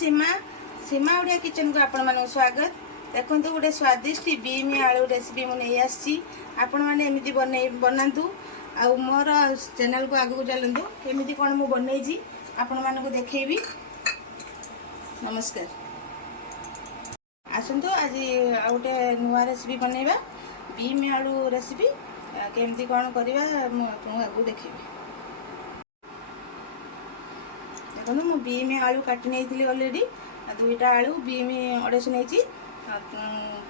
सीमा सीमा Odia kitchen को आपण मानक स्वागत। देखो गोटे स्वादिष्ट बीम आलू रेसिपी मुझे आसी आपण मैंने एमती बनातु आ मोर चैनल को आगू चलतु केमी कौन मुझे बनई आपण मानक देखी। नमस्कार आसतु आज गोटे नुआ रेसिपी बनइबा बीम आलू रेसिपी केमती कौन करवा आगू देखी। देखो मु बीम आलू काटी नहीं अलरेडी दुईटा आलू बीम अढ़ाई नहीं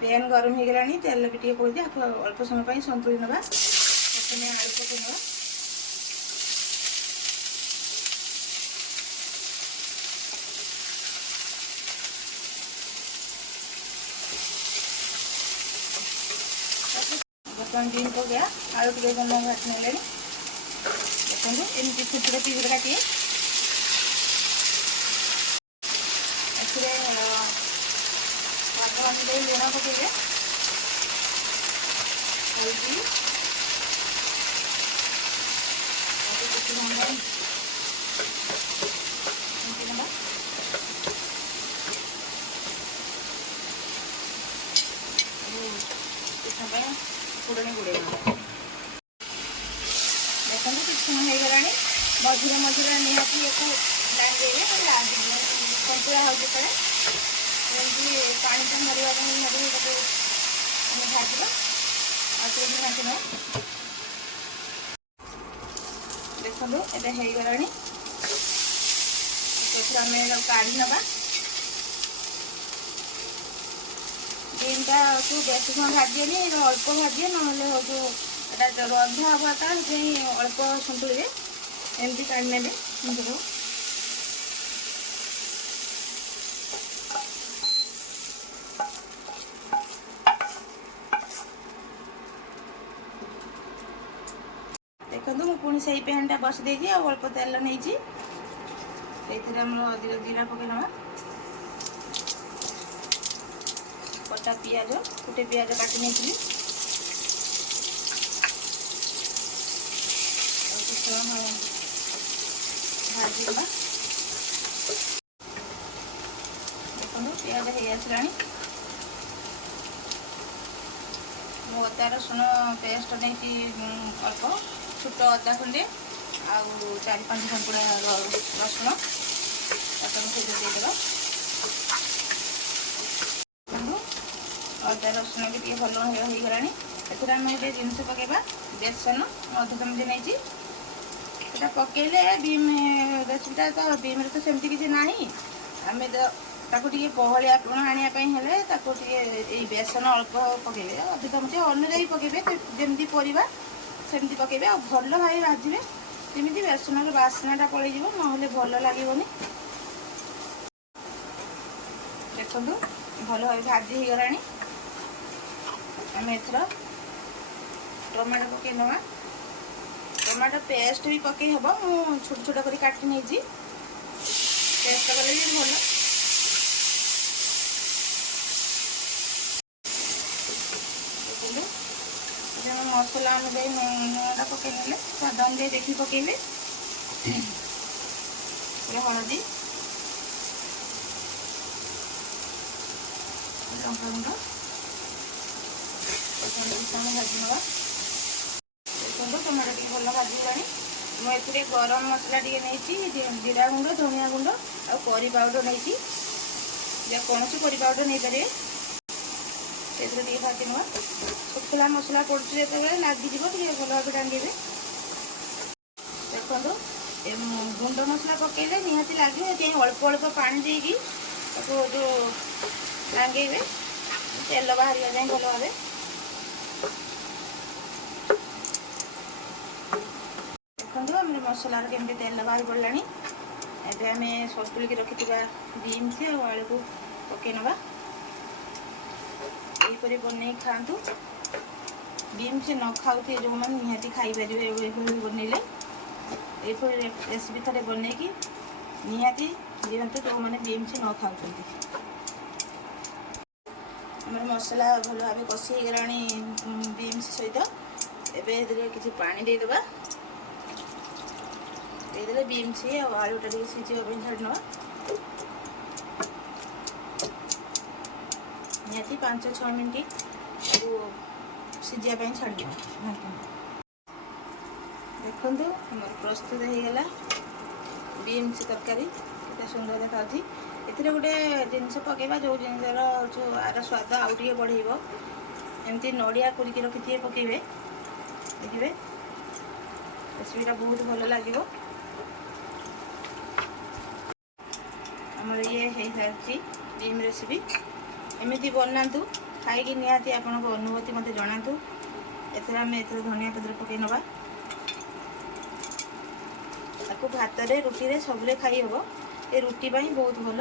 पैन गरम हो गला तेल भी टे पकई अल्प समय संतुली ना प्रथम आलू पकई ना बर्तमान बीम पक गया आलू टे भाट ने देखो एमती छोटे छोटे पीस काटिए लुण पकड़े हल्दी फुड़नी गुड़े देखो किस समय होगला मझे मझे निहाती लगे संतुला हो पानी तो मरवा भाजवा भाजन देखो ये होगला काढ़ी नवा बीमटा को बेस समय भाजनी अल्प भाजे ना रंधा हवा अल्प संतुली एमती काढ़ी ने देखो मुझे पुणी से पैन टा बस दे अल्प तेल नहीं जीरा पकईना कटा पियाज गोटे पियाज काटी नहीं भाजी देखो पियाज हो आसला अदा रसुण पेस्ट नहीं अल्प छोट अदा खंडे आउ 4-5 खंकुड़ा रसुण देदेव अदा रसुण भी भल होगला एथर आम गोटे जिनस पकेबा बेसन अध चमच नहीं पकेले बीम रेसिपीटा तो बीम तो सेमती किसी ना आम ताकि बहलिया आने बेसन अल्प पकेबे अध चमच अनुजाई पकेबे जमी परिवा सेमती पकेबे आ भल भाई भाजबे जमी बेसन बास्नाटा पलैज ना भल लगे देखो भल भाई भाजी होगला आम एथर टमाटो पकई नवा टमाटो पेस्ट भी पकई हम मु छोट छोट कर काटी नहीं पेस्ट कले भी भल मसला अनुजाई नुणा पकई ने स्वाद अनुजाई देखी पकईबे हलदी लंका गुंड भाजी नवा देखो टमाटो टे भल भाजला मुझे गरम मसला टे नहीं जीरा गुंड धनिया गुंड आ करी पाउडर नहीं कौन करी पाउडर नहीं पारे से भाजी नवा शुखला मसला पड़े जो लगे भल भाव टांगे देखो गुंड मसला पकईले निहाती लगे अल्प अल्प पानी देकी जो लगे तेल बाहर जाए भल भाव देखो मसलार केमती तेल बाहर पड़ला एवं आम सतुलिक रखि बीम से आलू को पकई नवा यहीपर बन खातु बीम से न खाऊ जो मैंने निहाती खाईपर बनइले यहीपर रेसिपी थे बन की निहाती दिंतु जो मैंने बीम से न खाऊ मसला भल भाव कषि गला बीम्स सहित एवं किसी पानी देदेबा बीम्स आलूटा सिझा छाड़ी ना निहाती 5-6 मिनट सिझा छाड़ देखु मोर प्रस्तुत हो गला बीन्स तरकारी केते सुंदर देखा एथिरे गोटे जिनस पकेबा जो जिनसर जो आर स्वाद आउ टे बढ़ेब एमती नड़िया कुरिकी रखिथे पकेबे देखिए रेसिपीटा बहुत भल लगे आमर ये हो सारी बीम रेसिपी एमती बनातु खाई निहाती आपण अनुभूति मत जनातु एम धनिया पत्र पकई नवा भात रे रुटी रे सबले खाई हम ये रुटी बहुत भल।